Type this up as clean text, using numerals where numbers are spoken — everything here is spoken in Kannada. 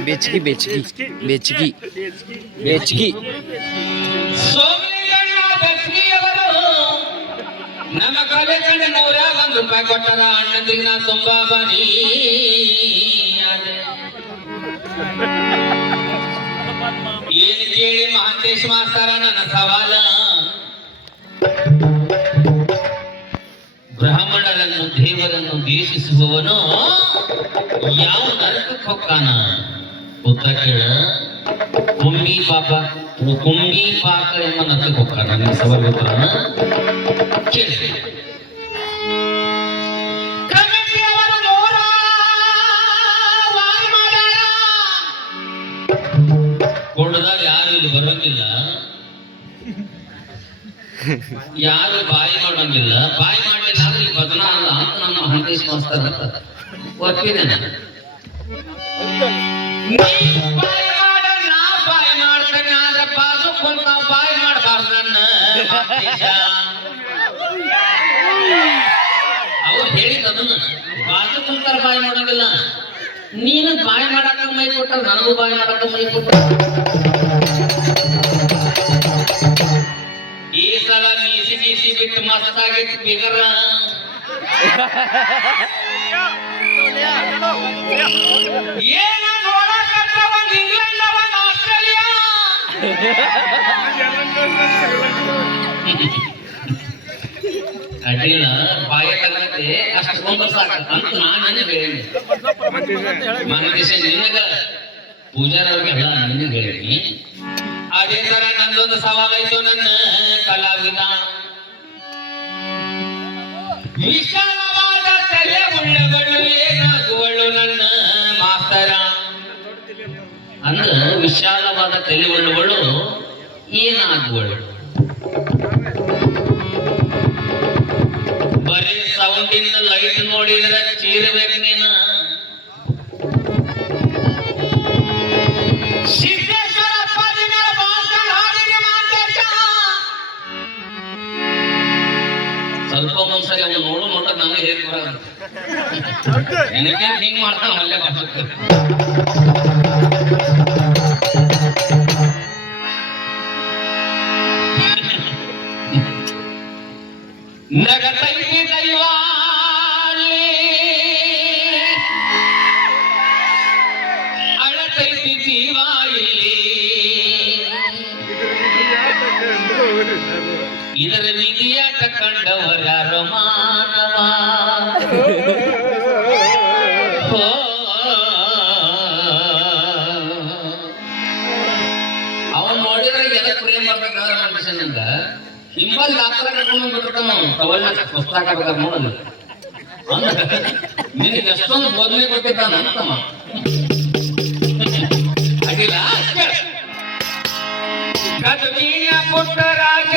बेचगी बेचगी बेचगी बेचगी ಸೋಮಲಿಂಗಣ್ಣ ಬೆಚ್ಚಗಿಯವರು ನಮ್ಮ ಕಾಲೇಜ್ ₹100 ಕೊಟ್ಟರ ಅಣ್ಣಂದಿನ ತುಂಬಾ ಬನ್ನಿ ಏನು ಕೇಳಿ ಮಹಾಂತೇಶ್ ಮಾಸ್ತರ ನನ್ನ ಸವಾಲ ಬ್ರಾಹ್ಮಣರನ್ನು ದೇವರನ್ನು ದ್ವೇಷಿಸುವವನು ಯಾವ ನರಕಕ್ಕೆ ಹೊಕ್ಕಾನ ಉತ್ತರ ಕೇಳ ಕುಂಬಿ ಪಾಕ ಎಂಬ ನರಕಕ್ಕೆ ಹೊಕ್ಕಾನ ನಿಮ್ಮ ಸವಾಲ್ ಉತ್ತರ ಕೇಳಿ ಕೊಂಡದಾಗ ಯಾರು ಇಲ್ಲಿ ಬರೋಂಗಿಲ್ಲ ಯಾರು ಬಾಯಿ ಮಾಡೋಂಗಿಲ್ಲ ಬಾಯಿ ಮಾಡಲಿಲ್ಲ ಅಂದ್ರೆ ಈ ಬದನ ಅಲ್ಲ ಅಂತ ನಮ್ಮ ಹಂತೇಶ್ ಮಾಸ್ತರ್ ಅಂತ ಒಪ್ಪಿದ್ದೇನೆ ಬಾಯಿ ಮಾಡ ನಾ ಬಾಯಿ ಮಾಡ್ತೇನೆ ಆದ್ರೆ ಬಾಜು ಕುಂತ ಬಾಯಿ ಮಾಡಬಾರ್ದು ನನ್ನ ಅವ್ರು ಹೇಳಿದ ಅದನ್ನ ಬಾಜು ಕುಂತಾರ ಬಾಯಿ ಮಾಡೋಂಗಿಲ್ಲ ನೀನು ಬಾಯಿ ಮಾಡಾಕ ಮೈ ಕೊಟ್ಟ ನನಗೂ ಬಾಯಿ ಮಾಡಾಕ ಮೈ ಕೊಟ್ಟ ಈ ಸಲ ಮೀಸಿ ಬಿಟ್ಟು ಮಸ್ತ್ ಆಗೈತಿ ಬಿಗರ ಏನ ನೋಡಕತ್ತ ಒಂದ್ ಇಂಗ್ಲೆಂಡ್ ಒಂದ್ ಆಸ್ಟ್ರೇಲಿಯಾ ಅಡ್ಡಿಲ್ಲ ಬಾಯ ತಗತ್ತೆ ಅಷ್ಟು ಕೊಂಡ್ರೆ ಸಾಕ ಅಂತ ನಾನು ಹೇಳಿ ಮಾನದೇಶ ನಿನಗ ಪೂಜಾರವ್ರಿಗೆಲ್ಲ ನಿನಗೆ ಹೇಳಿ ಅದೇ ತರ ನಂದೊಂದು ಸವಾಲಾಯ್ತು ನನ್ನ ಕಲಾವಿದ ವಿಶಾಲವಾದ ತಲೆ ಉಳ್ಳಗಳು ಏನಾಗುವಳು ನನ್ನ ಮಾಸ್ತರ ಅಂದ್ರ ವಿಶಾಲವಾದ ತಲೆ ಉಳ್ಳವಳು ಏನಾಗುವಳು ಬರೀ ಸೌಂಡಿನ ಲೈಟ್ ನೋಡಿದ್ರೆ ಚೀರಬೇಕು ನೀನು ಸ್ವಲ್ಪ ಒಂದ್ಸರಿ ಅವ್ನು ನೋಡು ನೋಡ ನಂಗೆ ಹೇಗೆ ಏನಕ್ಕೆ ಹಿಂಗ್ ಮಾಡ್ತಾನ ಅಲ್ಲೇ ಬರ್ಬೇಕು ನಗತೈತಿ ದೈವಾಲಿ ಅಳತೈತಿ ಜೀವ ಇಲ್ಲಿ ಇದರ ವಿಧಿಯಾಟ ಕಂಡವರ್ಯಾರೋ ಮಾನವ ಅವನ್ ನೋಡಿದ್ರೆ ಎದಕ್ ಪ್ರೇಮ್ ಬರ್ಬೇಕಾದ್ರೆ ಮನುಷ್ಯನಿಂದ ಹಿಂಬಲ್ ದಾಖಲೆ ಕರ್ಕೊಂಡು ಬಿಟ್ಟಿರ್ತಾನ ತವಲ್ನ ಪುಸ್ತಕ ಬೇಕಾದ್ರೆ ನೋಡಲ್ಲ ನಿನಗೆ ಎಷ್ಟೊಂದು ಬೋಧನೆ ಕೊಟ್ಟಿದ್ದಾನ ಅಂತಮ್ಮ ಅಡಿಲ್ಲ ಗದಗಿನ ಪುಟ್ಟರಾಜ